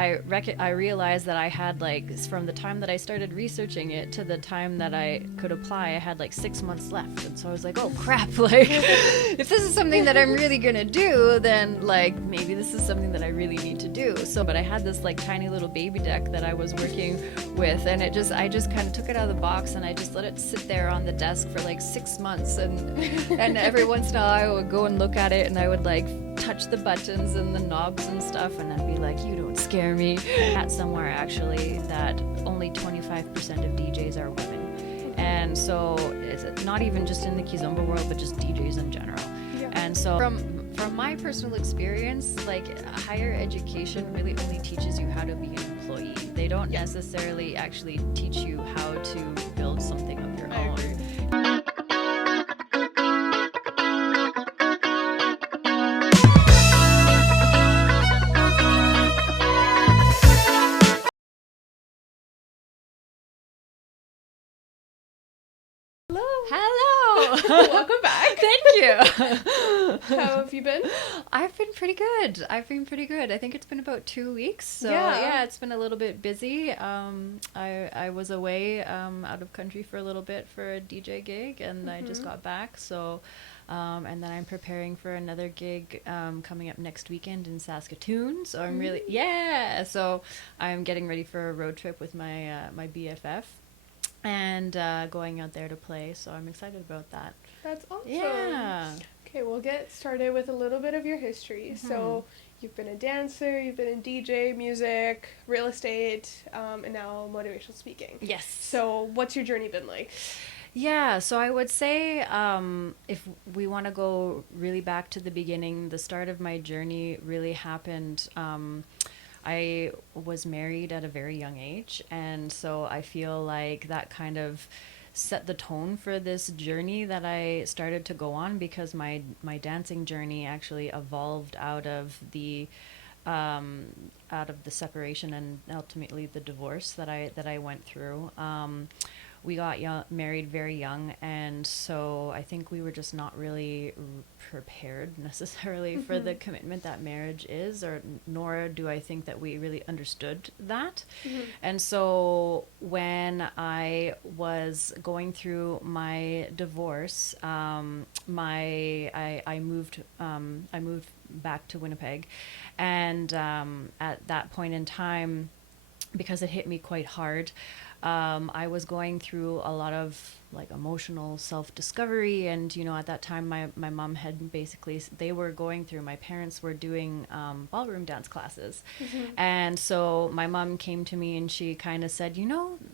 I realized that I had like from the time that I started researching it to the time that I could apply, I had like 6 months left, and so I was like, oh crap! Like, if this is something that I'm really gonna do, then like maybe this is something that I really need to do. So, but I had this like tiny little baby deck that I was working with, and I just kind of took it out of the box and I just let it sit there on the desk for like 6 months, and every once in a while I would go and look at it, and I would like touch the buttons and the knobs and stuff, and then be like, you don't scare me. At somewhere actually that only 25% of DJs are women, and so it's not even just in the kizomba world, but just DJs in general. Yeah. And so from my personal experience, like higher education really only teaches you how to be an employee. They don't necessarily actually teach you how to build something of your own. Hello. Welcome back. Thank you. How have you been? I've been pretty good. I think it's been about 2 weeks. So yeah, it's been a little bit busy. I was away out of country for a little bit for a DJ gig, and I just got back. So, and then I'm preparing for another gig coming up next weekend in Saskatoon. So I'm really So I'm getting ready for a road trip with my BFF. And going out there to play, so I'm excited about that. That's awesome. Yeah. Okay, we'll get started with a little bit of your history. So you've been a dancer, you've been in DJ, music, real estate, and now motivational speaking. Yes. So what's your journey been like? Yeah, so I would say if we want to go really back to the beginning, the start of my journey really happened. I was married at a very young age, and so I feel like that kind of set the tone for this journey that I started to go on, because my dancing journey actually evolved out of the separation and ultimately the divorce that I went through. We got married very young, and so I think we were just not really prepared necessarily for the commitment that marriage is, or nor do I think that we really understood that. And so when I was going through my divorce, I moved back to Winnipeg, and at that point in time, because it hit me quite hard, I was going through a lot of like emotional self-discovery, and at that time my mom had basically, my parents were doing ballroom dance classes. And so my mom came to me and she kind of said,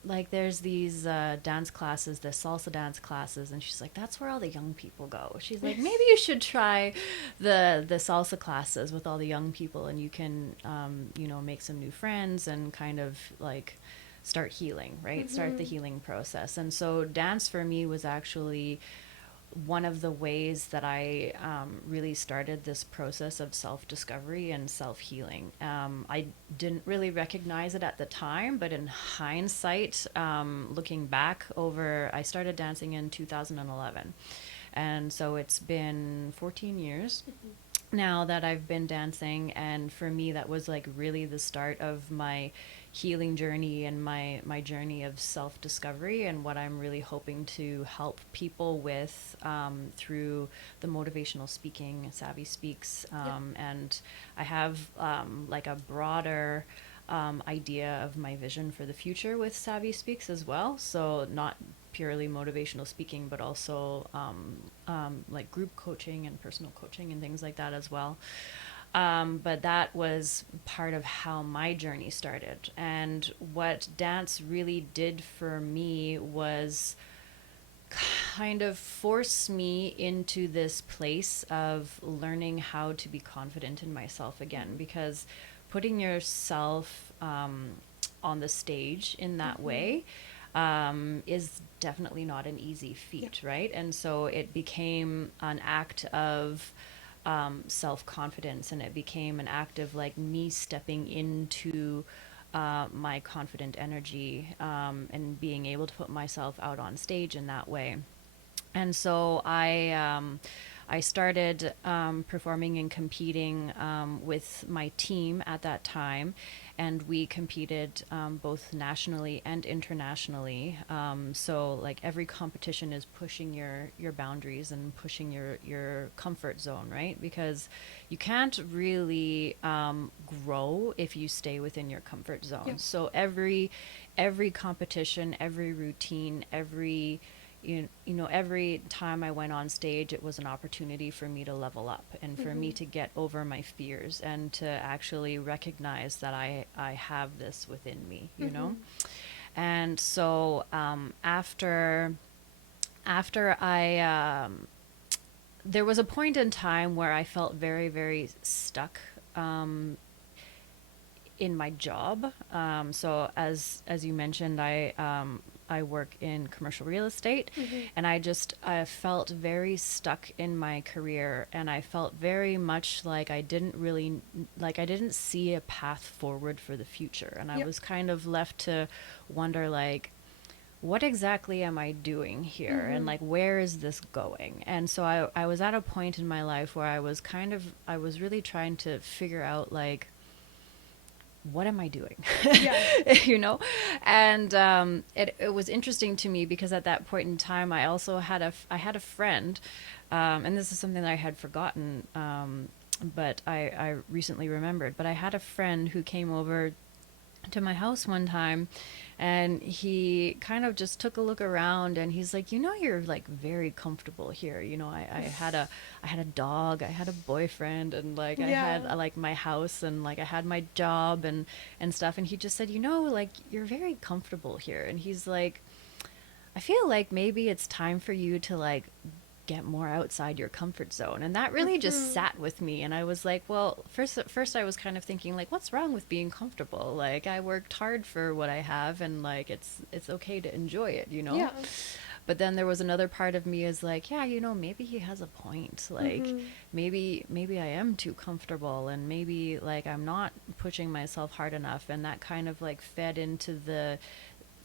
like there's these dance classes, the salsa dance classes, and she's like, that's where all the young people go. She's like, maybe you should try the salsa classes with all the young people, and you can make some new friends and kind of like start healing, right? Start the healing process. And so dance for me was actually one of the ways that I really started this process of self-discovery and self-healing. I didn't really recognize it at the time, but in hindsight, looking back I started dancing in 2011. And so it's been 14 years now that I've been dancing. And for me, that was like really the start of my healing journey and my journey of self-discovery, and what I'm really hoping to help people with through the motivational speaking, Savvy Speaks. And I have like a broader idea of my vision for the future with Savvy Speaks as well. So not purely motivational speaking, but also like group coaching and personal coaching and things like that as well. But that was part of how my journey started. And what dance really did for me was kind of force me into this place of learning how to be confident in myself again, because putting yourself on the stage in that way is definitely not an easy feat, right? And so it became an act of self-confidence, and it became an act of like me stepping into my confident energy and being able to put myself out on stage in that way. And so I started performing and competing with my team at that time, and we competed both nationally and internationally. So like every competition is pushing your boundaries and pushing your comfort zone, right? Because you can't really grow if you stay within your comfort zone. Yep. So every competition, every routine, every time I went on stage, it was an opportunity for me to level up and for me to get over my fears and to actually recognize that I have this within me, you know? And so after there was a point in time where I felt very, very stuck in my job. So as you mentioned, I work in commercial real estate, and I felt very stuck in my career, and I felt very much like I didn't see a path forward for the future, and I was kind of left to wonder like, what exactly am I doing here? And like, where is this going? And so I was at a point in my life where I was really trying to figure out like, what am I doing? Yeah. You know? And it was interesting to me because at that point in time, I also I had a friend, and this is something that I had forgotten, but I recently remembered. But I had a friend who came over to my house one time, and he kind of just took a look around, and he's like, you're like very comfortable here. I had a dog, I had a boyfriend, and like I had like my house, and like I had my job and stuff. And he just said, like you're very comfortable here. And he's like, I feel like maybe it's time for you to like get more outside your comfort zone. And that really just sat with me. And I was like, well, first I was kind of thinking like, what's wrong with being comfortable? Like I worked hard for what I have, and like it's okay to enjoy it, Yeah. But then there was another part of me is like, yeah, maybe he has a point. Like maybe I am too comfortable, and maybe like I'm not pushing myself hard enough. And that kind of like fed into the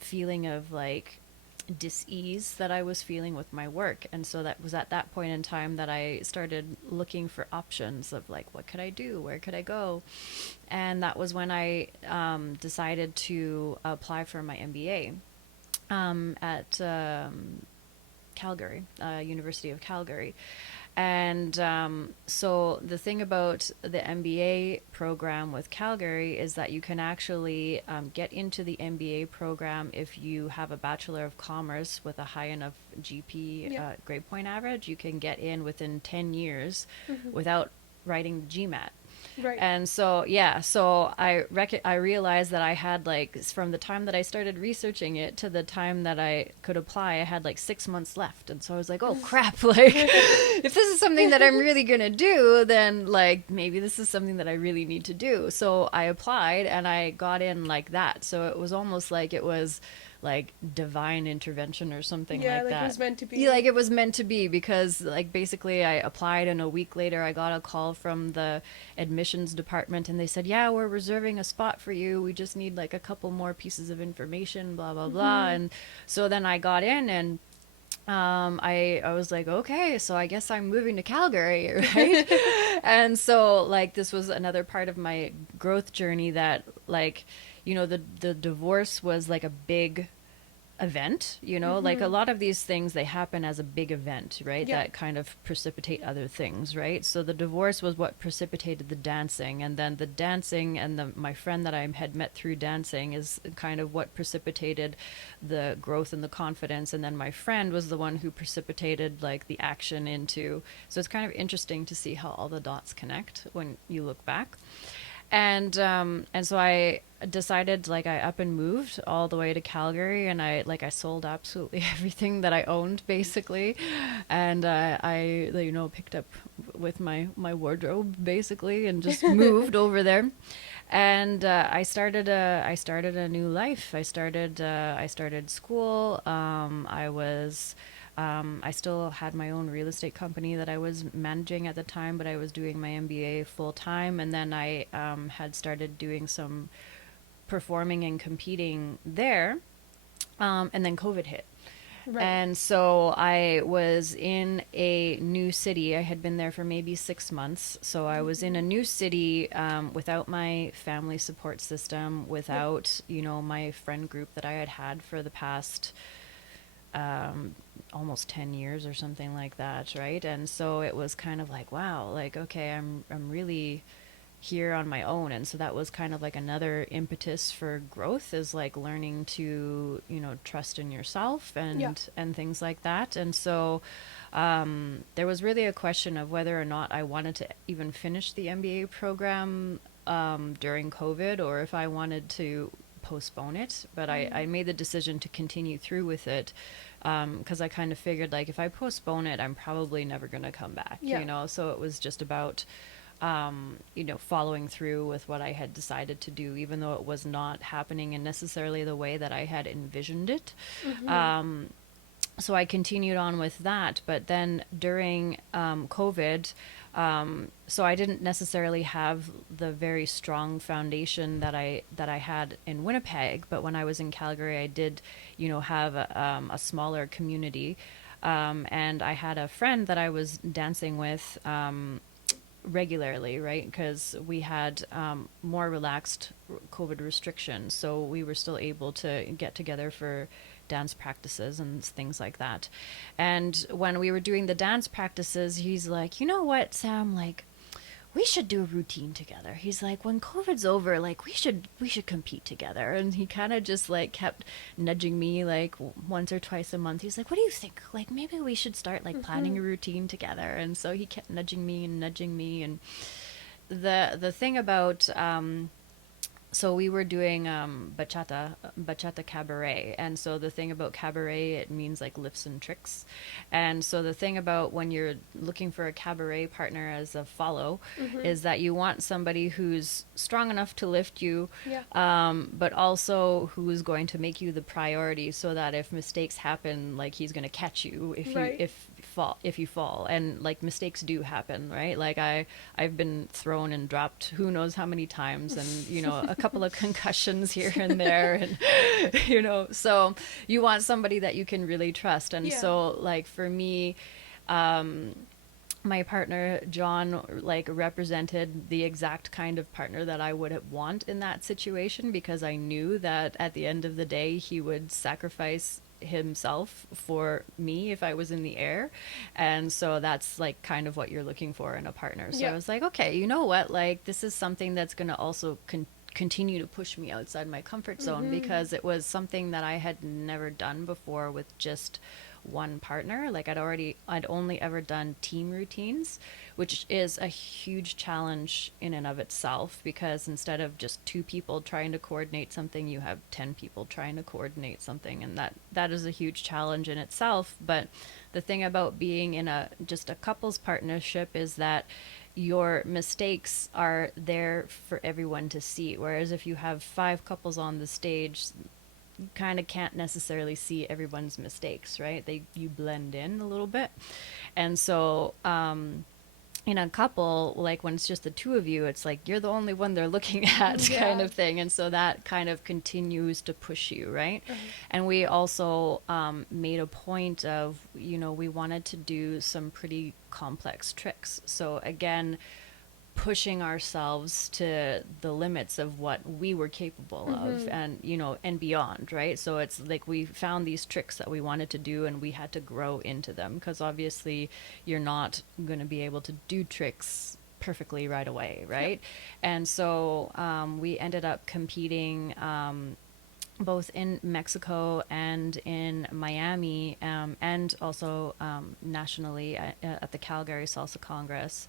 feeling of like dis-ease that I was feeling with my work. And so that was at that point in time that I started looking for options of like, what could I do? Where could I go? And that was when I decided to apply for my MBA at Calgary, University of Calgary. And so the thing about the MBA program with Calgary is that you can actually get into the MBA program if you have a Bachelor of Commerce with a high enough GP grade point average. You can get in within 10 years without writing the GMAT. Right. And so, so I realized that I had like, from the time that I started researching it to the time that I could apply, I had like 6 months left. And so I was like, oh crap, like if this is something that I'm really going to do, then like maybe this is something that I really need to do. So I applied and I got in like that. So it was almost like it was like divine intervention or something like that. Yeah, like it was meant to be. Yeah, like it was meant to be, because like basically I applied and a week later I got a call from the admissions department, and they said, yeah, we're reserving a spot for you. We just need like a couple more pieces of information, blah, blah, blah. And so then I got in, and I was like, okay, so I guess I'm moving to Calgary, right? And so like this was another part of my growth journey that like, the divorce was like a big event, like a lot of these things, they happen as a big event, right? Yeah. That kind of precipitate other things, right? So the divorce was what precipitated the dancing, and then the dancing and my friend that I had met through dancing is kind of what precipitated the growth and the confidence, and then my friend was the one who precipitated like the action into. So it's kind of interesting to see how all the dots connect when you look back. And so I decided, like, I up and moved all the way to Calgary, and I sold absolutely everything that I owned, basically, and I picked up with my wardrobe, basically, and just moved over there. And I started a new life. I started school. I still had my own real estate company that I was managing at the time, but I was doing my MBA full time. And then I had started doing some performing and competing there. And then COVID hit. Right. And so I was in a new city. I had been there for maybe 6 months. So I was in a new city without my family support system, Yep. without, my friend group that I had had for the past um, almost 10 years or something like that, right? And so it was kind of like, wow, like, okay, I'm really here on my own. And so that was kind of like another impetus for growth, is like learning to, trust in yourself Yeah. and things like that. And so there was really a question of whether or not I wanted to even finish the MBA program during COVID, or if I wanted to postpone it. But I made the decision to continue through with it, because I kind of figured, like, if I postpone it, I'm probably never going to come back, Yeah. So it was just about following through with what I had decided to do, even though it was not happening in necessarily the way that I had envisioned it. Mm-hmm. So I continued on with that. But then during COVID, so I didn't necessarily have the very strong foundation that I had in Winnipeg. But when I was in Calgary, I did, have a smaller community. And I had a friend that I was dancing with regularly, right? Because we had more relaxed COVID restrictions, so we were still able to get together for dance practices and things like that. And when we were doing the dance practices, he's like, "You know what, Sam? Like, we should do a routine together." He's like, "When COVID's over, like, we should compete together." And he kind of just like kept nudging me, like, once or twice a month. He's like, "What do you think? Like, maybe we should start like Mm-hmm. planning a routine together." And so he kept nudging me and nudging me. And the thing about so we were doing bachata cabaret. And so the thing about cabaret, it means like lifts and tricks. And so the thing about when you're looking for a cabaret partner as a follow, Mm-hmm. is that you want somebody who's strong enough to lift you, Yeah. but also who is going to make you the priority, so that if mistakes happen, like, he's going to catch you Right. if you fall. And like, mistakes do happen, right? Like, I've been thrown and dropped who knows how many times, and a couple of concussions here and there. And so you want somebody that you can really trust. And Yeah. so, like, for me, my partner John, like, represented the exact kind of partner that I would want in that situation, because I knew that at the end of the day he would sacrifice himself for me if I was in the air. And so that's like kind of what you're looking for in a partner. So I Yeah. was like, okay, you know what? Like, this is something that's going to also continue to push me outside my comfort zone, Mm-hmm. because it was something that I had never done before with just one partner. Like, I'd only ever done team routines, which is a huge challenge in and of itself, because instead of just two people trying to coordinate something, you have 10 people trying to coordinate something. And that is a huge challenge in itself. But the thing about being in just a couples partnership is that your mistakes are there for everyone to see. Whereas if you have five couples on the stage, kind of can't necessarily see everyone's mistakes, right? You blend in a little bit. And so in a couple, like, when it's just the two of you, it's like you're the only one they're looking at, kind Yeah. of thing. And so that kind of continues to push you, right? Uh-huh. And we also made a point of, we wanted to do some pretty complex tricks. So again, pushing ourselves to the limits of what we were capable of, Mm-hmm. and and beyond, right? So it's like we found these tricks that we wanted to do, and we had to grow into them, because obviously you're not going to be able to do tricks perfectly right away, Yep. right? And so we ended up competing both in Mexico and in Miami, and also nationally at the Calgary Salsa Congress.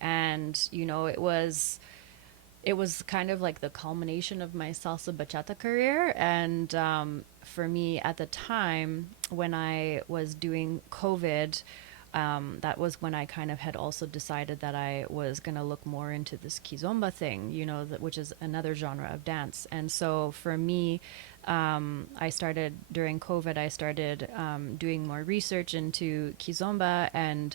And it was kind of like the culmination of my salsa bachata career. And for me at the time, when I was doing COVID, that was when I kind of had also decided that I was going to look more into this kizomba thing, which is another genre of dance. And so for me, I started during COVID, I started doing more research into kizomba. And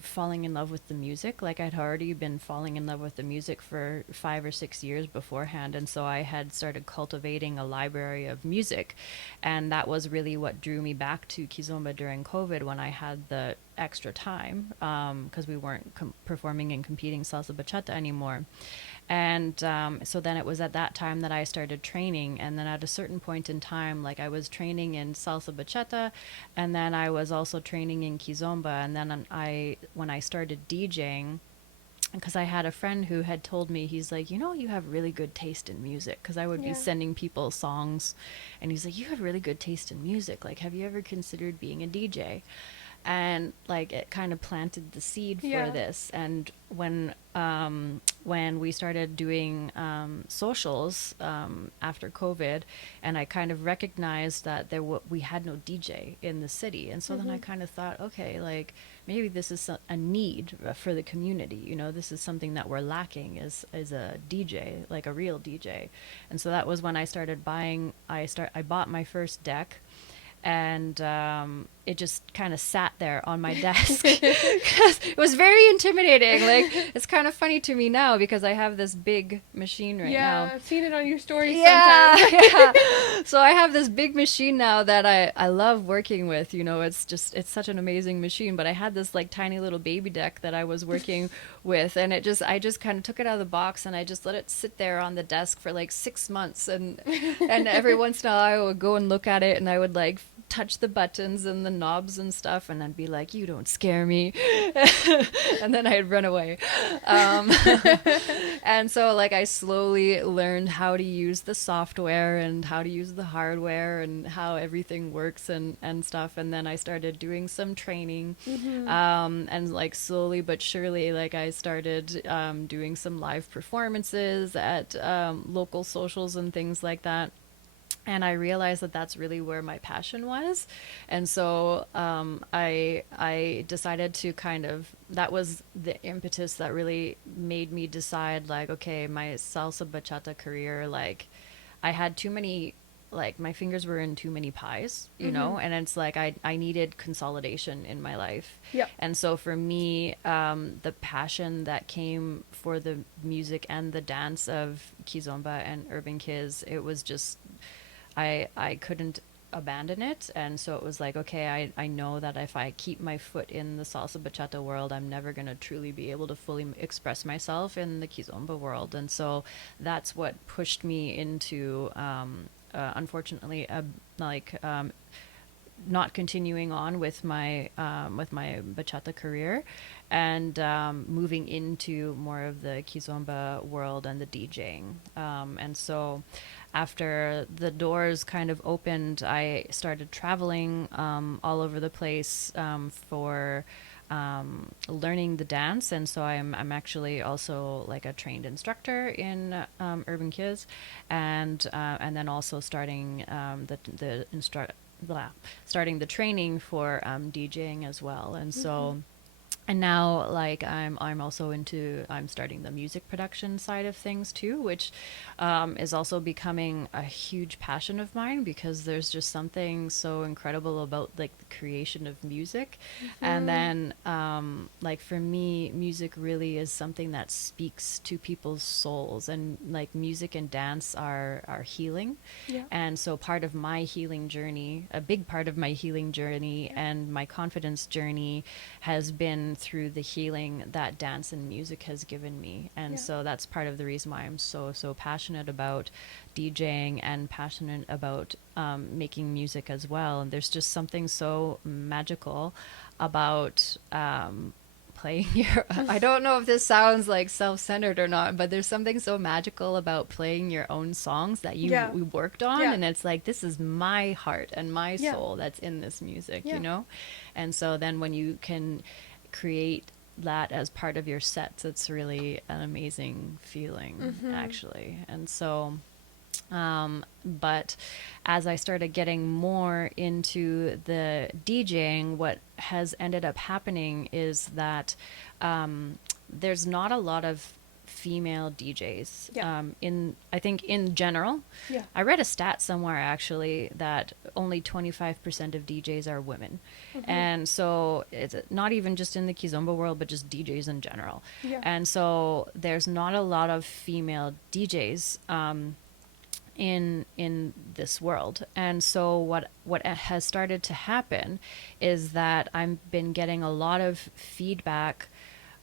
falling in love with the music. Like I'd already been falling in love with the music for 5 or 6 years beforehand, and so I had started cultivating a library of music, and that was really what drew me back to kizomba during COVID when I had the extra time, because we weren't performing and competing salsa bachata anymore. And so then it was at that time that I started training. And then at a certain point in time, like I was training in salsa bachata, and then I was also training in kizomba. And then when I started DJing, because I had a friend who had told me, he's like, you know, you have really good taste in music. Because I would be Yeah. sending people songs, and he's like, you have really good taste in music. Like, have you ever considered being a DJ? And like it kind of planted the seed for Yeah. this. And when we started doing socials after COVID, and I kind of recognized that we had no DJ in the city, and so then I kind of thought, okay, like maybe this is a need for the community. You know, this is something that we're lacking is a DJ, like a real DJ. And so that was when I started buying. I bought my first deck, and it just kind of sat there on my desk because it was very intimidating. Like, it's kind of funny to me now because I have this big machine right now. Yeah, I've seen it on your stories Yeah, sometimes. yeah. So I have this big machine now that I love working with. You know, it's such an amazing machine. But I had this like tiny little baby deck that I was working with, and I just kind of took it out of the box and I just let it sit there on the desk for like 6 months, and every once in a while I would go and look at it, and I would like touch the buttons and the knobs and stuff, and I'd be like, you don't scare me. And then I'd run away. And so like I slowly learned how to use the software and how to use the hardware and how everything works and stuff. And then I started doing some training. And like slowly but surely, like I started doing some live performances at local socials and things like that. And I realized that that's really where my passion was. And so I decided to that was the impetus that really made me decide, like, okay, my salsa bachata career, like I had too many, like my fingers were in too many pies, you know, and it's like I needed consolidation in my life. Yep. And so for me, the passion that came for the music and the dance of kizomba and urban kiz, it was just, I couldn't abandon it. And so it was like, okay, I know that if I keep my foot in the salsa bachata world, I'm never going to truly be able to fully express myself in the kizomba world. And so that's what pushed me into, unfortunately, not continuing on with my bachata career, and moving into more of the kizomba world and the DJing. And so after the doors kind of opened, I started traveling all over the place for learning the dance. And so I'm actually also like a trained instructor in urban kids, and then also starting starting the training for DJing as well. And so and now like I'm also I'm starting the music production side of things too, which is also becoming a huge passion of mine, because there's just something so incredible about like the creation of music. And then like for me, music really is something that speaks to people's souls, and like music and dance are healing. Yeah. And so part of my healing journey, a big part of my healing journey and my confidence journey, has been through the healing that dance and music has given me. And so that's part of the reason why I'm so passionate about DJing and passionate about making music as well. And there's just something so magical about playing your I don't know if this sounds like self-centered or not, but there's something so magical about playing your own songs that we worked on. And it's like, this is my heart and my soul that's in this music, you know. And so then when you can create that as part of your sets, it's really an amazing feeling, actually. And so but as I started getting more into the DJing, what has ended up happening is that there's not a lot of female DJs. Yeah. I think in general, Yeah. I read a stat somewhere actually that only 25% of DJs are women. And so it's not even just in the Kizomba world, but just DJs in general. Yeah. And so there's not a lot of female DJs in this world. And so what has started to happen is that I've been getting a lot of feedback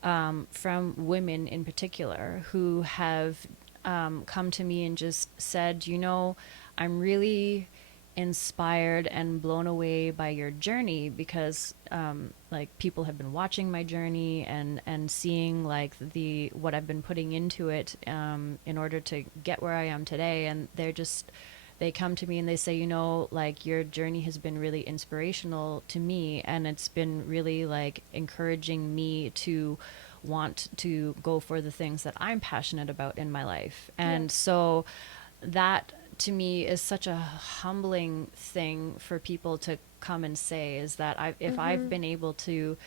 from women in particular who have come to me and just said, I'm really inspired and blown away by your journey because like people have been watching my journey and seeing like the what I've been putting into it in order to get where I am today, and they come to me and they say, like your journey has been really inspirational to me, and it's been really like encouraging me to want to go for the things that I'm passionate about in my life. And so that to me is such a humbling thing for people to come and say, is that if I've been able to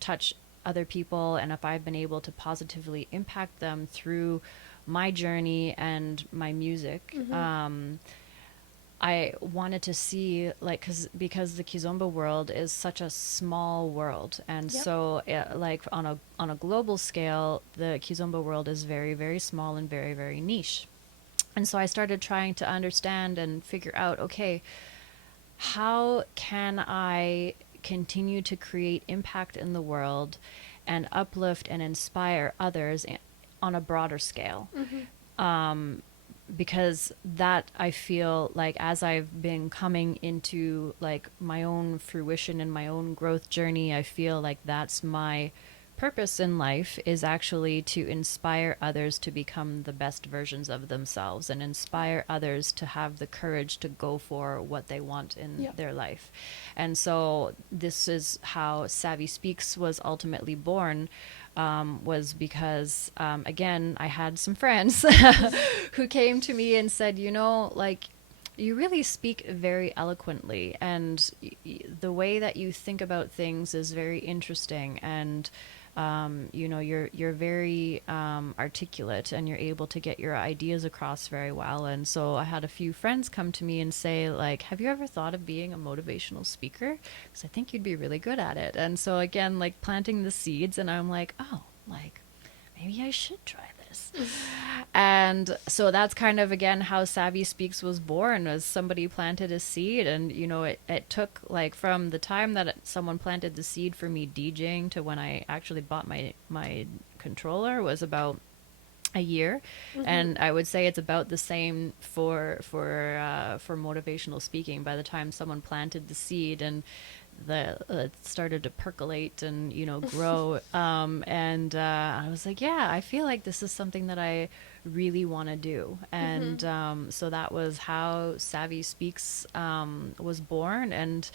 touch other people, and if I've been able to positively impact them through my journey and my music, I wanted to see, like, because the Kizomba world is such a small world, and so like on a global scale, the Kizomba world is very, very small and very, very niche. And so I started trying to understand and figure out, okay, how can I continue to create impact in the world and uplift and inspire others on a broader scale? Because that, I feel like, as I've been coming into like my own fruition and my own growth journey, I feel like that's my purpose in life, is actually to inspire others to become the best versions of themselves and inspire others to have the courage to go for what they want in their life. And so this is how Savvy Speaks was ultimately born, was because, again, I had some friends who came to me and said, like, you really speak very eloquently, and the way that you think about things is very interesting, and you're very articulate, and you're able to get your ideas across very well. And so I had a few friends come to me and say, like, have you ever thought of being a motivational speaker? Because I think you'd be really good at it. And so again, like, planting the seeds, and I'm like, oh, like, maybe I should try this. And so that's kind of, again, how Savvy Speaks was born, as somebody planted a seed. And, it took, like, from the time that someone planted the seed for me DJing to when I actually bought my controller was about a year. And I would say it's about the same for motivational speaking. By the time someone planted the seed and it started to percolate and grow, and I was like, yeah, I feel like this is something that I really want to do. And so that was how Savvy Speaks was born. And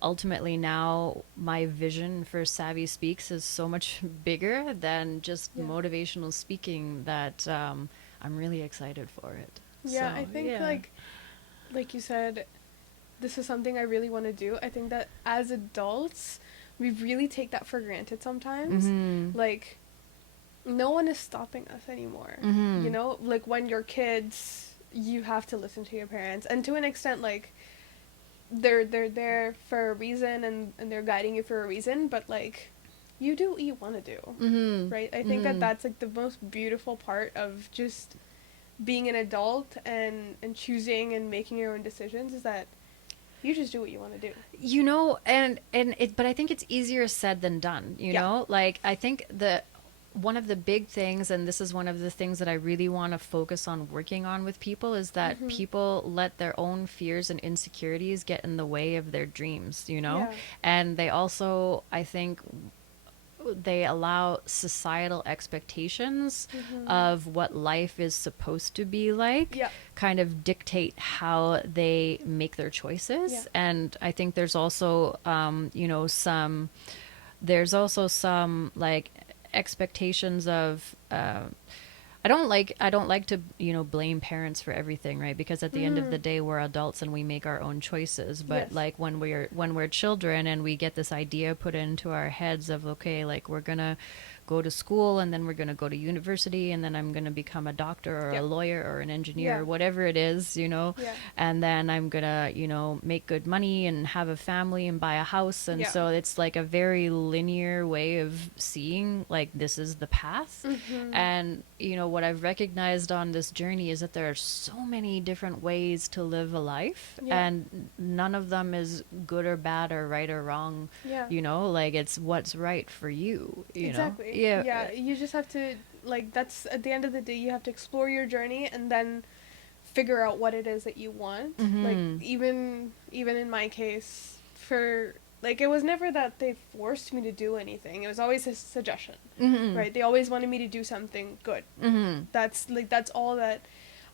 ultimately now my vision for Savvy Speaks is so much bigger than just motivational speaking, that I'm really excited for it. Yeah, so, I think like you said, this is something I really want to do. I think that as adults, we really take that for granted sometimes. Like, no one is stopping us anymore. Like, when you're kids, you have to listen to your parents. And to an extent, like, they're there for a reason, and they're guiding you for a reason. But, like, you do what you want to do. Right? I think that that's, like, the most beautiful part of just being an adult and choosing and making your own decisions, is that you just do what you want to do. But I think it's easier said than done, know? Like, I think one of the big things, and this is one of the things that I really want to focus on working on with people, is that people let their own fears and insecurities get in the way of their dreams, And they also, I think, they allow societal expectations of what life is supposed to be like kind of dictate how they make their choices. And I think there's also some like expectations of I don't like to blame parents for everything, right? Because at the end of the day, we're adults and we make our own choices. But like when we're children and we get this idea put into our heads of, okay, like, we're gonna go to school, and then we're going to go to university, and then I'm going to become a doctor or Yeah. a lawyer or an engineer, Yeah. or whatever it is, Yeah. and then I'm going to, make good money and have a family and buy a house. And Yeah. so it's like a very linear way of seeing, like, this is the path. Mm-hmm. And, what I've recognized on this journey is that there are so many different ways to live a life, Yeah. and none of them is good or bad or right or wrong. Yeah. Like, it's what's right for you, Exactly. Yeah. Yeah. You just have to, like, that's at the end of the day, you have to explore your journey and then figure out what it is that you want. Mm-hmm. Like, even in my case, for, like, it was never that they forced me to do anything. It was always a suggestion, Mm-hmm. right? They always wanted me to do something good. Mm-hmm. That's all that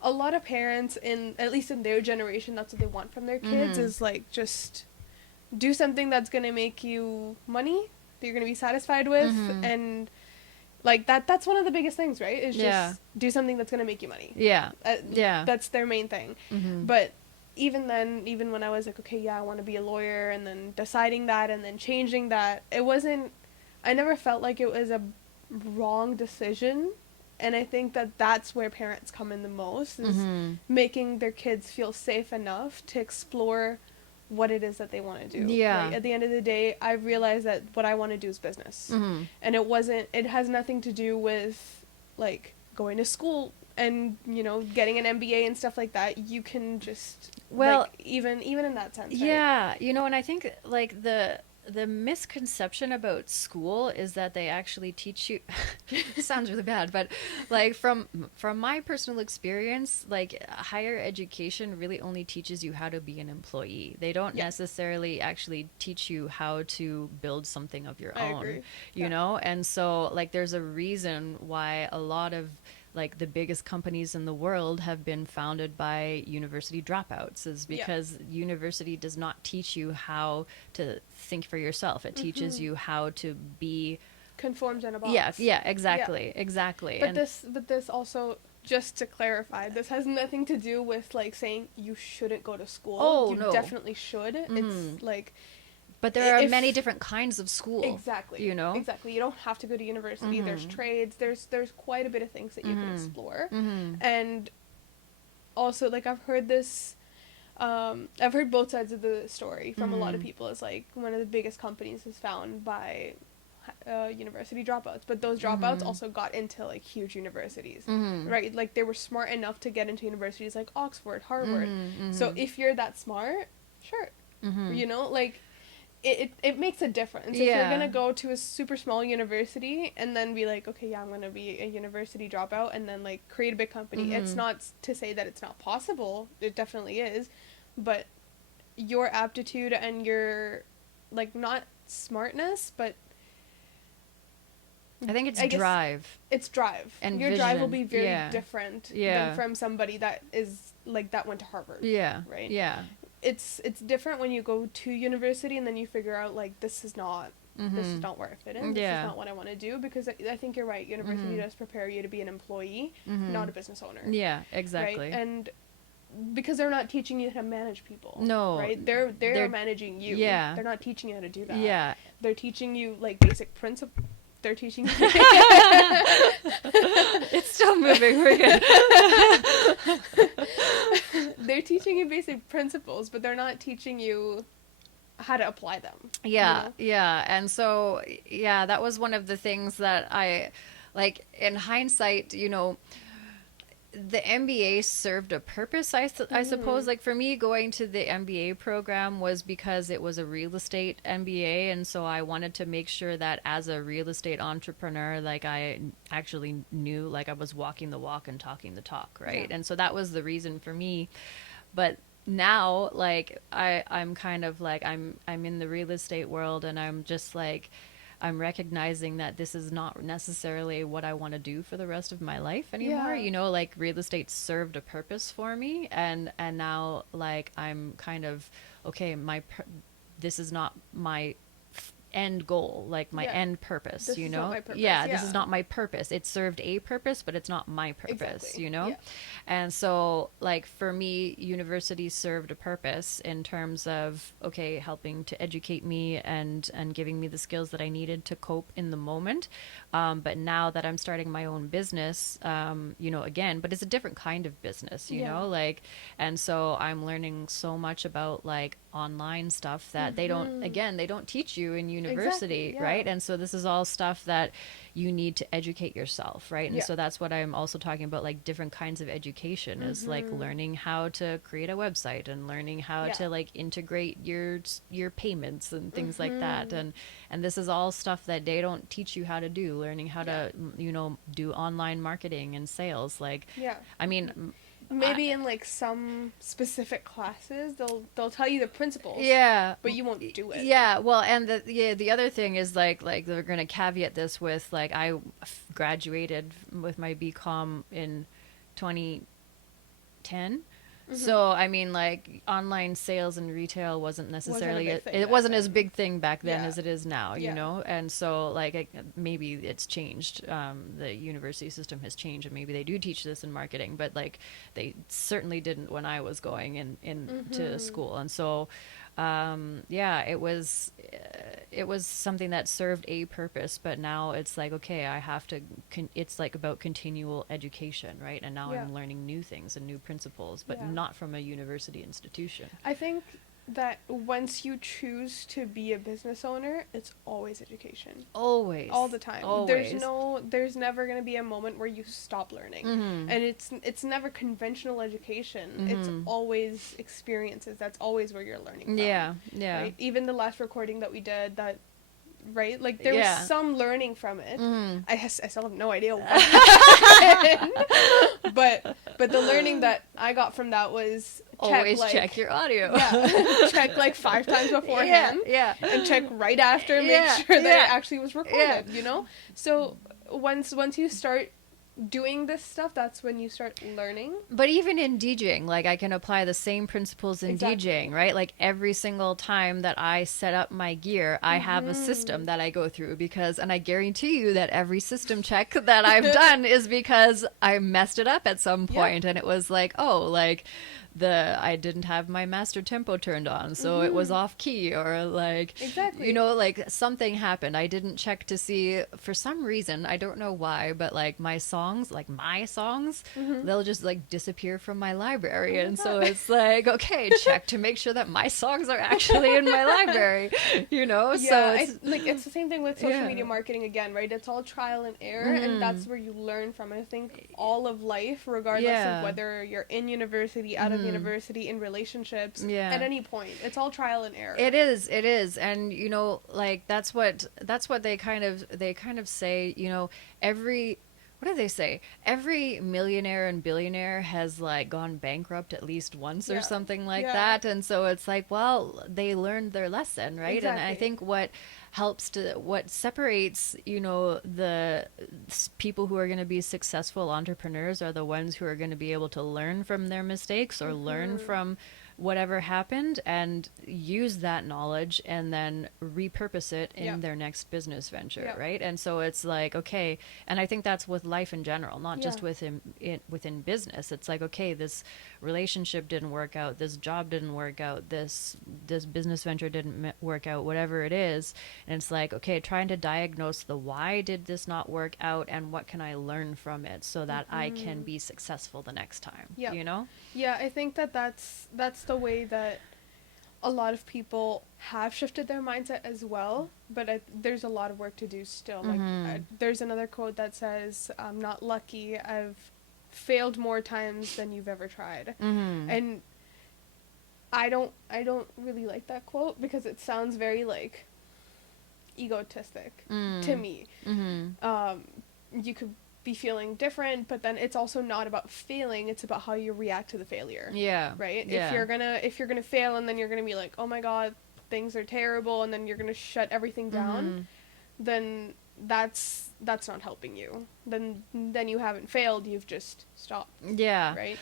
a lot of parents, at least in their generation, that's what they want from their kids, Mm-hmm. is like, just do something that's going to make you money that you're going to be satisfied with. Mm-hmm. And like that's one of the biggest things, right? Is just Yeah. do something that's going to make you money. Yeah. Yeah. That's their main thing. Mm-hmm. But even then, even when I was like, okay, yeah, I want to be a lawyer, and then deciding that and then changing that, I never felt like it was a wrong decision. And I think that that's where parents come in the most, is Mm-hmm. making their kids feel safe enough to explore what it is that they want to do. Yeah. Right? At the end of the day, I realized that what I want to do is business. Mm-hmm. And it has nothing to do with like going to school and, getting an MBA and stuff like that. You can just, Well, like, even in that sense, right? yeah, and I think, like, the misconception about school is that they actually teach you it sounds really bad, but, like, from my personal experience, like, higher education really only teaches you how to be an employee. They don't Yeah. necessarily actually teach you how to build something of your I own, agree. and so, like, there's a reason why a lot of, like, the biggest companies in the world have been founded by university dropouts, is because university does not teach you how to think for yourself. It teaches you how to be Conforms in a box. yeah, exactly. But this also, just to clarify, this has nothing to do with like saying you shouldn't go to school. Oh, you no. definitely should. It's like, but there are if- many different kinds of school. exactly. Exactly. You don't have to go to university. There's trades. There's quite a bit of things that you can explore. And also, like, I've heard this. I've heard both sides of the story from a lot of people. It's like one of the biggest companies is found by university dropouts, but those dropouts also got into like huge universities, right? Like, they were smart enough to get into universities like Oxford, Harvard. So if you're that smart, sure, like, it makes a difference. If you're gonna go to a super small university and then be like, okay, yeah, I'm gonna be a university dropout, and then like create a big company. It's not to say that it's not possible. It definitely is, but your aptitude and your, like, not smartness, but I think it's I guess drive. it's drive. And your drive will vision. be very Yeah. different Yeah. than from somebody that is like that went to Harvard. Yeah. Right. Yeah. It's different when you go to university and then you figure out like this is not where I fit in. This Yeah. is not what I want to do, because I think you're right. University does prepare you to be an employee, not a business owner. Yeah, exactly. Right? And because they're not teaching you how to manage people. No. Right? They're- They're managing you. Yeah. They're not teaching you how to do that. Yeah. They're teaching you like basic principles. They're teaching you It's still moving. We're good. they're teaching you basic principles, but they're not teaching you how to apply them. Yeah, yeah. And so, yeah, that was one of the things that I, like, in hindsight, the MBA served a purpose, I suppose. Like, for me, going to the MBA program was because it was a real estate MBA. And so I wanted to make sure that as a real estate entrepreneur, like, I actually knew, like, I was walking the walk and talking the talk, right? Yeah. And so that was the reason for me. But now, like, I'm kind of like, I'm in the real estate world, and I'm just like, I'm recognizing that this is not necessarily what I want to do for the rest of my life anymore. Yeah. Like, real estate served a purpose for me, and now, like, I'm kind of, okay, this is not my end goal, like my Yeah. end purpose, This you is not know? my purpose. Yeah, this Yeah. is not my purpose. It served a purpose, but it's not my purpose, Exactly. you know? Yeah. And so, like, for me, university served a purpose in terms of, okay, helping to educate me and giving me the skills that I needed to cope in the moment. But now that I'm starting my own business, you know, again, but it's a different kind of business, you Yeah. know, like, and so I'm learning so much about like online stuff that they don't, again, they don't teach you in university, Exactly, yeah. right? And so this is all stuff that you need to educate yourself, right? And Yeah. so that's what I'm also talking about, like different kinds of education is like learning how to create a website and learning how Yeah. to like integrate your payments and things like that. And this is all stuff that they don't teach you how to do, learning how to, you know, do online marketing and sales. Like, Yeah. I mean, Maybe in like some specific classes they'll tell you the principles. yeah, But you won't do it. yeah. Well, and the other thing is like they're gonna caveat this with like graduated with my BCom in 2010. So I mean, like online sales and retail wasn't necessarily big thing it back wasn't as then. big thing back then Yeah. as it is now, you Yeah. know. And so like maybe it's changed. The university system has changed, and maybe they do teach this in marketing, but like they certainly didn't when I was going in to school. And so yeah, it was something that served a purpose, but now it's like, okay, I have to it's like about continual education, right? And now Yeah. I'm learning new things and new principles, but Yeah. not from a university institution. I think that once you choose to be a business owner, it's always education. Always. All the time. Always. There's never going to be a moment where you stop learning. Mhm. And it's never conventional education. It's Mhm. always experiences. That's always where you're learning from. Yeah, yeah. Right? Even the last recording that we did, that right? Like there Yeah. was some learning from it. Mhm. I still have no idea what but the learning that I got from that was Always like, check your audio. yeah, check like 5 times beforehand. Yeah. And check right after, make Yeah, sure that yeah. it actually was recorded, you know? So once you start doing this stuff, that's when you start learning. But even in DJing, like I can apply the same principles in Exactly. DJing, right? Like every single time that I set up my gear, I have a system that I go through and I guarantee you that every system check that I've done is because I messed it up at some point, and it was like, oh, like I didn't have my master tempo turned on, so it was off key, or like, Exactly. you know, like something happened. I didn't check to see, for some reason, I don't know why, but like my songs, they'll just like disappear from my library. And so it's like, okay, check to make sure that my songs are actually in my library, you know? Yeah, So it's, it's the same thing with social Yeah. media marketing again, right? It's all trial and error, and that's where you learn from. And I think all of life, regardless Yeah. of whether you're in university, out of university, in relationships, Yeah. at any point, it's all trial and error. It is. And you know, like that's what they kind of say, you know, what do they say? Every millionaire and billionaire has like gone bankrupt at least once or Yeah. something like Yeah. that. And so it's like, well, they learned their lesson, right? And I Exactly. think what separates, you know, the people who are going to be successful entrepreneurs are the ones who are going to be able to learn from their mistakes or learn from whatever happened and use that knowledge and then repurpose it in Yeah. their next business venture, Yeah. right? And so it's like, okay, and I think that's with life in general, not just Yeah. within business. It's like, okay, this relationship didn't work out, this job didn't work out, this business venture didn't work out, whatever it is. And it's like, okay, trying to diagnose the why did this not work out and what can I learn from it so that I can be successful the next time, Yeah. you know? Yeah, I think that's the way that a lot of people have shifted their mindset as well, but there's a lot of work to do still. Like there's another quote that says, "I'm not lucky. I've failed more times than you've ever tried." And I don't really like that quote because it sounds very like egotistic to me. You could be feeling different, but then it's also not about failing, it's about how you react to the failure. Yeah. Right? Yeah. If you're gonna fail and then you're gonna be like, oh my god, things are terrible, and then you're gonna shut everything down, then that's not helping you. Then you haven't failed, you've just stopped. Yeah. Right?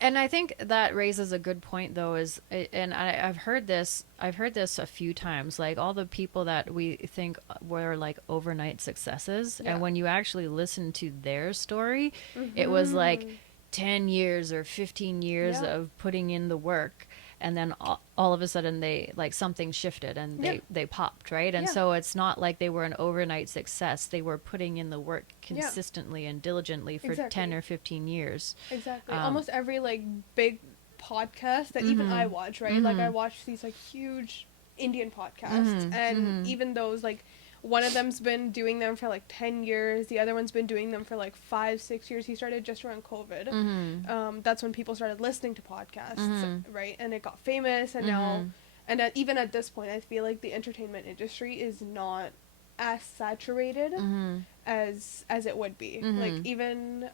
And I think that raises a good point, though, and I've heard this a few times, like all the people that we think were like overnight successes, Yeah. and when you actually listen to their story, it was like Mm-hmm. 10 years or 15 years Yeah. of putting in the work, and then all of a sudden they like something shifted and Yeah. they popped, right? And Yeah. so it's not like they were an overnight success. They were putting in the work Yeah. consistently and diligently for 10 Exactly. or 15 years. Exactly. um, Almost every like big podcast that even I mhm, watch, right? Like I mhm, watch these like huge Indian podcasts, mhm, and mhm, even those like one of them's been doing them for like 10 years, the other one's been doing them for like 5 6 years. He started just around COVID. mhm, That's when people started listening to podcasts, mhm, right? And it got famous, and now, mhm, and even at this point I feel like the entertainment industry is not as saturated mhm, as it would be. Like mhm, even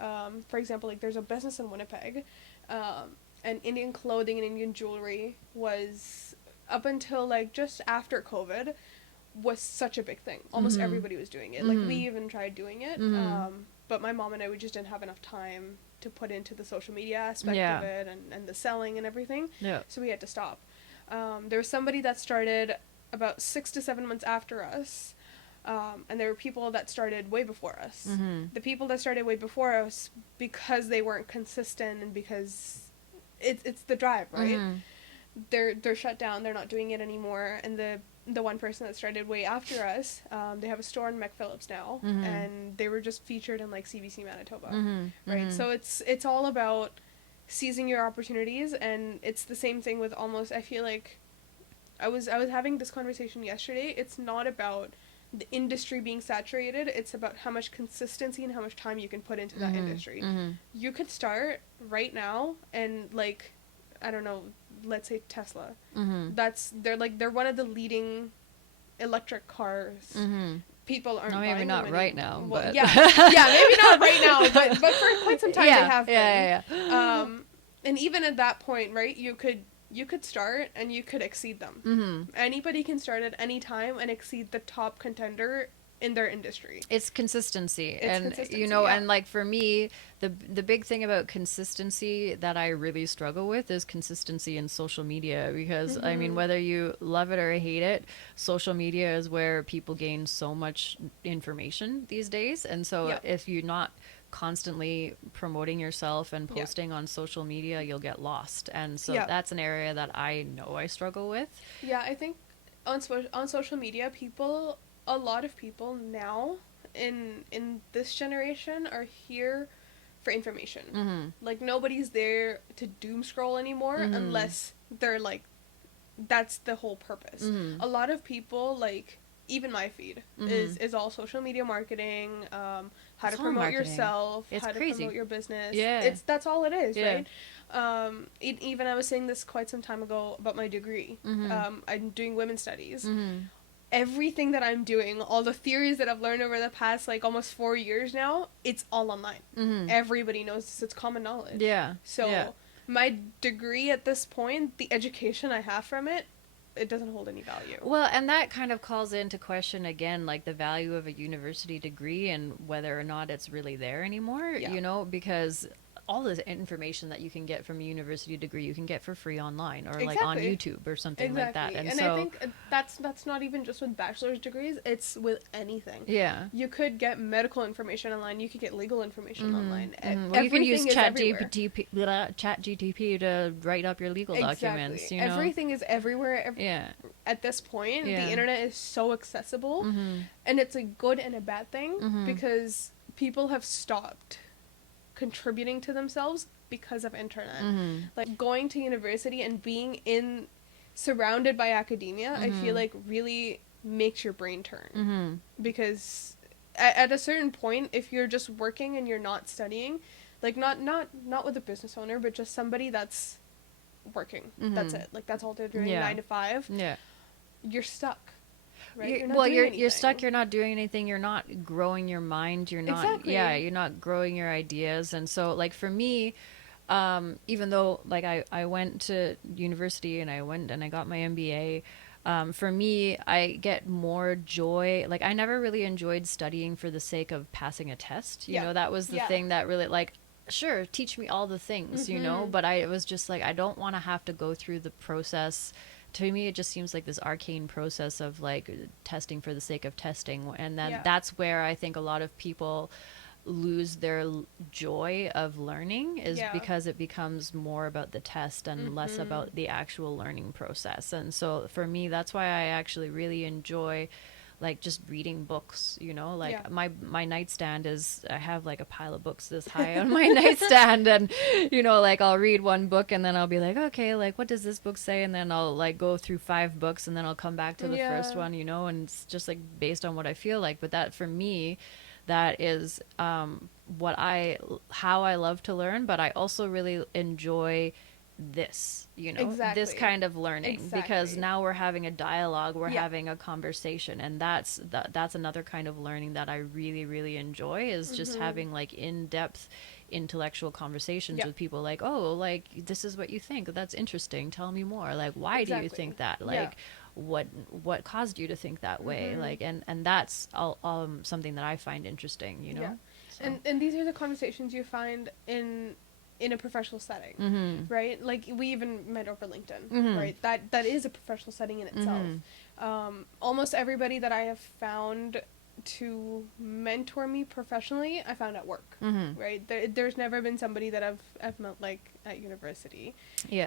for example, like there's a business in Winnipeg, and Indian clothing and Indian jewelry was, up until like just after COVID, was such a big thing. Almost mhm, everybody was doing it. Like we mhm, even tried doing it, mhm. but my mom and I, we just didn't have enough time to put into the social media aspect Yeah. of it, and the selling and everything, Yeah. so we had to stop. There was somebody that started about 6 to 7 months after us, and there were people that started way before us. Mhm. The people that started way before us, because they weren't consistent and because it's the drive, right? Mhm. They're shut down. They're not doing it anymore. And the one person that started way after us, they have a store in McPhillips now, Mhm. and they were just featured in like CBC Manitoba, Mhm. right? Mhm. So it's all about seizing your opportunities, and it's the same thing with almost. I feel like I was having this conversation yesterday. It's not about the industry being saturated. It's about how much consistency and how much time you can put into that Mhm. industry. Mhm. You could start right now, and like, I don't know, let's say Tesla. Mhm. They're one of the leading electric cars. Mhm. People aren't No, buying maybe them not right now, well, but yeah, yeah, maybe not right now, but for quite some time they yeah, have been. yeah, yeah, yeah. And even at that point, right, you could start and you could exceed them. Mhm. Anybody can start at any time and exceed the top contender in their industry. It's consistency. It's And consistency, yeah. and like for me, the big thing about consistency that I really struggle with is consistency in social media, because I mean, Mm-hmm. whether you love it or hate it, social media is where people gain so much information these days. And so Yeah. if you're not constantly promoting yourself and Yeah. posting on social media, you'll get lost. And so Yeah. that's an area that I know I struggle with. Yeah, I think on social media, a lot of people now in this generation are here for information. Mm-hmm. Like nobody's there to doom scroll anymore, Mhm. unless they're like, that's the whole purpose. Mhm. A lot of people, like even my feed Mhm. is all social media marketing, how It's to all promote marketing. yourself, It's how to crazy. promote your business. Yeah. That's all it is, Yeah. right? Even I was saying this quite some time ago about my degree. Mhm. I'm doing women's studies. Mhm. Everything that I'm doing, all the theories that I've learned over the past like almost 4 years now, it's all online. Mhm. Everybody knows this. It's common knowledge. Yeah. So yeah. my degree at this point, the education I have from it, it doesn't hold any value. Well, and that kind of calls into question again, like the value of a university degree and whether or not it's really there anymore, Yeah. because all the information that you can get from a university degree, you can get for free online or like on Exactly. YouTube or something like that. Exactly. And I so, think that's not even just with bachelor's degrees, it's with anything. yeah. You could get medical information online, you could get legal information online. Well, you can use Everything is everywhere. Chat GTP to write up your legal documents, Exactly. Everything is everywhere. Yeah. At this point, Yeah. the internet is so accessible, Mhm. and it's a good and a bad thing, Mhm. because people have stopped contributing to themselves because of internet. Mhm. Like going to university and being surrounded by academia, I feel like really makes your brain turn. Mhm. Because at a certain point, if you're just working and you're not studying, like not with a business owner, but just somebody that's working, that's it, like that's all they're doing, Yeah. 9 to 5, Yeah. you're stuck, right? You're not well, doing you're anything. stuck. You're not doing anything. You're not growing your mind. You're not. Exactly. Yeah, you're not growing your ideas. And so, like for me, even though like I went to university and I went and I got my MBA. For me, I get more joy. Like I never really enjoyed studying for the sake of passing a test. You Yeah. know, that was the Yeah. thing that really like sure, teach me all the things, you know, but it was just like, I don't want to have to go through the process. To me, it just seems like this arcane process of like testing for the sake of testing. And then that's where I think a lot of people lose their joy of learning, is because it becomes more about the test and less about the actual learning process. And so for me, that's why I actually really enjoy like just reading books, you know, like my nightstand is, I have like a pile of books this high on my nightstand, and you know, like I'll read one book and then I'll be like, okay, like what does this book say, and then I'll like go through 5 books and then I'll come back to the first one, you know, and it's just like based on what I feel like. But that for me, that is how I love to learn, but I also really enjoy this, you know, this kind of learning, because now we're having a dialogue, we're having a conversation, and that's another kind of learning that I really, really enjoy, is just having like in-depth intellectual conversations with people, like, oh, like this is what you think, that's interesting, tell me more, like why do you think that, like what caused you to think that way, like, and that's all something that I find interesting, you know. So. And these are the conversations you find in a professional setting, right? Like we even met over LinkedIn, right? That is a professional setting in itself. Almost everybody that I have found to mentor me professionally, I found at work, right? There's never been somebody that I've met like at university.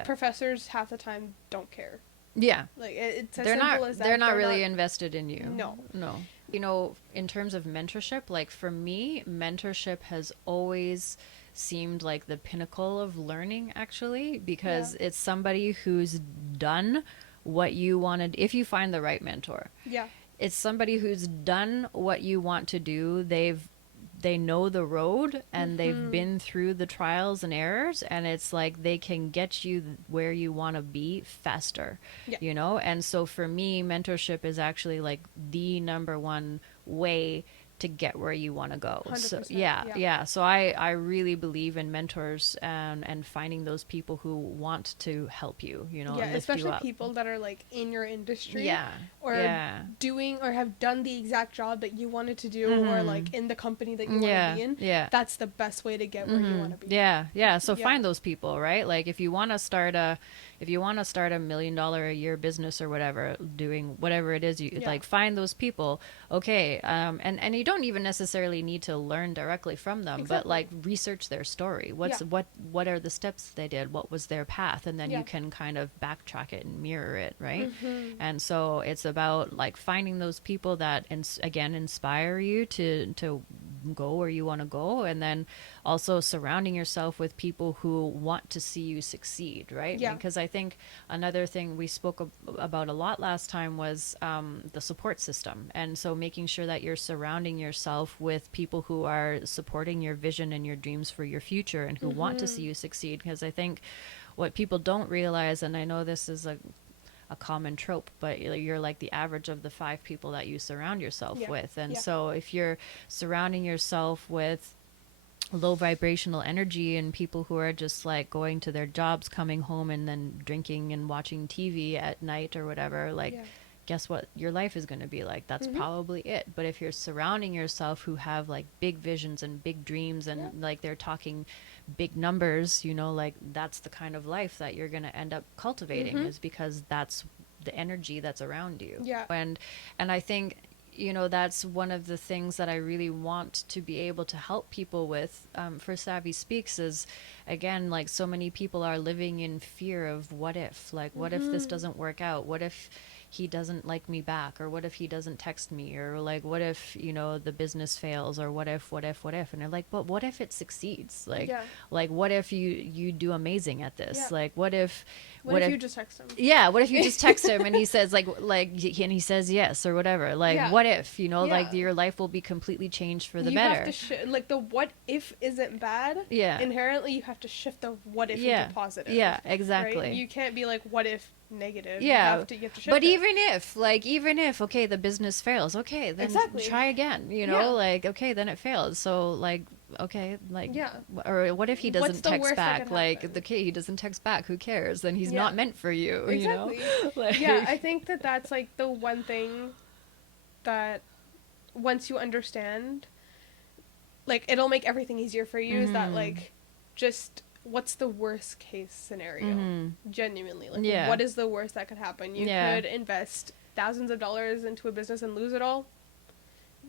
Professors half the time don't care. Like it's as simple as that. They're not really invested in you. No. You know, in terms of mentorship, like for me, mentorship has always seemed like the pinnacle of learning, actually, because it's somebody who's done what you wanted. If you find the right mentor, it's somebody who's done what you want to do. They know the road, and they've been through the trials and errors, and it's like they can get you where you want to be faster, you know. And so for me, mentorship is actually like the number one way to get where you want to go. So so I really believe in mentors and finding those people who want to help you, you know, and lift especially you up. people that are like in your industry or doing or have done the exact job that you wanted to do, or like in the company that you want to be in. That's the best way to get where you want to be. So find those people, right? Like if you want to start a $1 million a year business or whatever, doing whatever it is, you like find those people. Okay. And you don't even necessarily need to learn directly from them, but like research their story. What are the steps they did? What was their path? And then you can kind of backtrack it and mirror it. Right. And so it's about like finding those people that again inspire you to go where you want to go, and then also surrounding yourself with people who want to see you succeed, right? Because I think another thing we spoke about a lot last time was the support system, and so making sure that you're surrounding yourself with people who are supporting your vision and your dreams for your future, and who want to see you succeed. Because I think what people don't realize, and I know this is a common trope, but you're like the average of the 5 people that you surround yourself with. And so if you're surrounding yourself with low vibrational energy and people who are just like going to their jobs, coming home, and then drinking and watching TV at night or whatever, like guess what your life is going to be like? That's probably it. But if you're surrounding yourself who have like big visions and big dreams, and like they're talking big numbers, you know, like that's the kind of life that you're going to end up cultivating, is because that's the energy that's around you. And I think, you know, that's one of the things that I really want to be able to help people with for Savvy Speaks, is again, like so many people are living in fear of what if, like what if this doesn't work out, what if he doesn't like me back, or what if he doesn't text me, or like what if, you know, the business fails, or what if, and they're like, but what if it succeeds, like like what if you do amazing at this, like what if you just text him, what if you just text him and he says and he says yes or whatever, like what if, you know, like your life will be completely changed for the better. Have to like the what if isn't bad, inherently you have to shift the what if into positive, exactly, right? You can't be like what if negative, you have to shift but it. even if okay, the business fails, okay, then try again, you know, like okay, then it fails, so like okay, like or what if he doesn't text back, like he doesn't text back, who cares, then he's not meant for you, you know. Like, I think that's like the one thing that once you understand, like it'll make everything easier for you, is that like just what's the worst case scenario? Genuinely, like, Yeah. what is the worst that could happen? You Yeah. could invest thousands of dollars into a business and lose it all.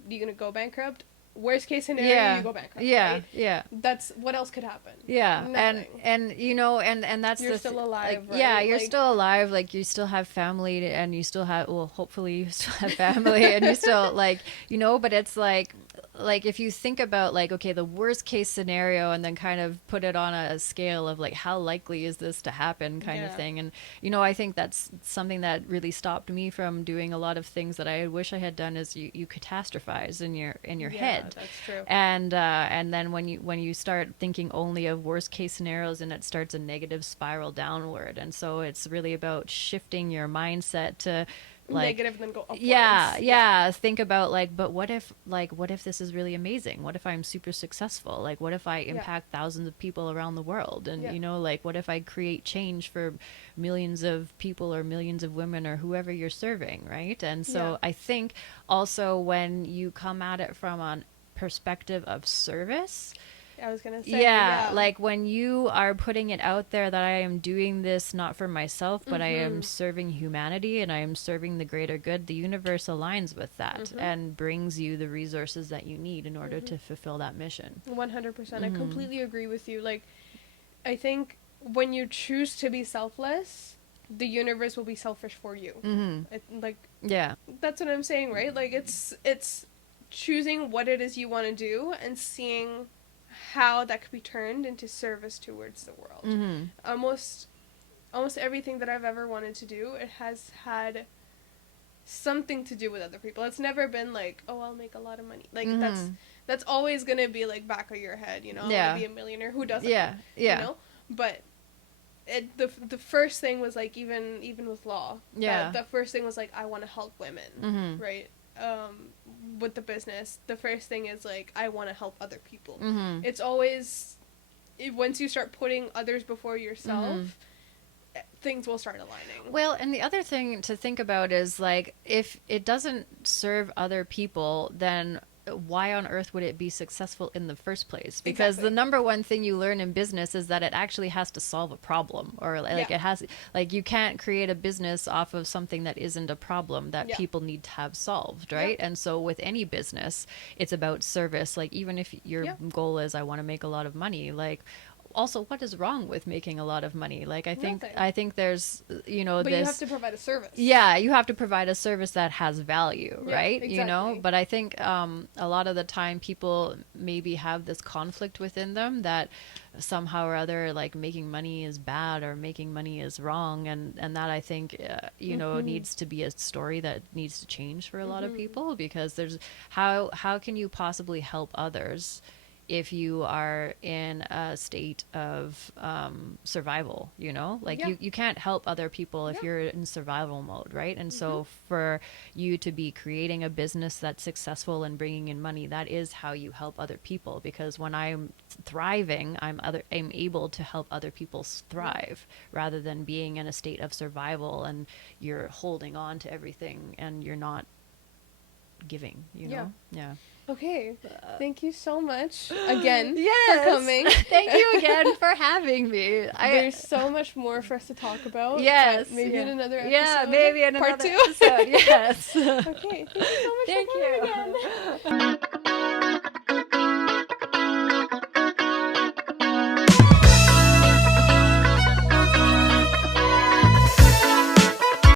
You're gonna go bankrupt. Worst case scenario, you go bankrupt. Yeah, right? yeah. That's what else could happen. Yeah, Nothing. and you know, and that's You're still alive, like, right? yeah, you're Like, still alive, like you still have family, and you still have, well, hopefully you still have family, and you still, like, you know, but it's like if you think about, like, okay, the worst case scenario, and then kind of put it on a scale of like how likely is this to happen, kind of thing. And you know, I think that's something that really stopped me from doing a lot of things that I wish I had done, is you catastrophize in your head. That's true. And then when you start thinking only of worst case scenarios, and it starts a negative spiral downward. And so it's really about shifting your mindset to, like, Negative, then go upwards. Yeah. Think about, like, but what if this is really amazing? What if I'm super successful? Like, what if I impact thousands of people around the world? And you know, like, what if I create change for millions of people, or millions of women, or whoever you're serving, right? And so I think also when you come at it from a perspective of service, I was gonna say, like when you are putting it out there that I am doing this not for myself, but I am serving humanity, and I am serving the greater good, the universe aligns with that and brings you the resources that you need in order to fulfill that mission. 100%. I completely agree with you. Like, I think when you choose to be selfless, the universe will be selfish for you. That's what I'm saying, right? Like, it's choosing what it is you want to do and seeing how that could be turned into service towards the world. Almost everything that I've ever wanted to do, it has had something to do with other people. It's never been like, oh, I'll make a lot of money. Like, that's always gonna be like back of your head, you know. I want to be a millionaire. Who doesn't? You know. But the first thing was like, even with law. The first thing was like, I want to help women. Right. With the business, the first thing is like, I want to help other people. It's always, once you start putting others before yourself, things will start aligning. Well, and the other thing to think about is, like, if it doesn't serve other people, then why on earth would it be successful in the first place? Because the number one thing you learn in business is that it actually has to solve a problem, or like it has, like, you can't create a business off of something that isn't a problem that people need to have solved, right? And so with any business, it's about service. Like, even if your goal is, I want to make a lot of money, like, also, what is wrong with making a lot of money? Like, I think there's, you know, but this, you have to provide a service. Yeah, you have to provide a service that has value, right? Exactly. You know, but I think a lot of the time people maybe have this conflict within them that somehow or other, like, making money is bad or making money is wrong, and that, I think, you know, needs to be a story that needs to change for a lot of people, because there's how can you possibly help others if you are in a state of survival, you know? Like, you can't help other people if you're in survival mode, right? And so for you to be creating a business that's successful and bringing in money, that is how you help other people, because when I'm thriving, I'm able to help other people thrive, rather than being in a state of survival and you're holding on to everything and you're not giving, you know? Okay, thank you so much again for coming. Thank you again for having me. There's so much more for us to talk about. Yes. Maybe in another episode. Yeah, maybe in part another 2. episode. Yes. Okay, thank you so much for coming again.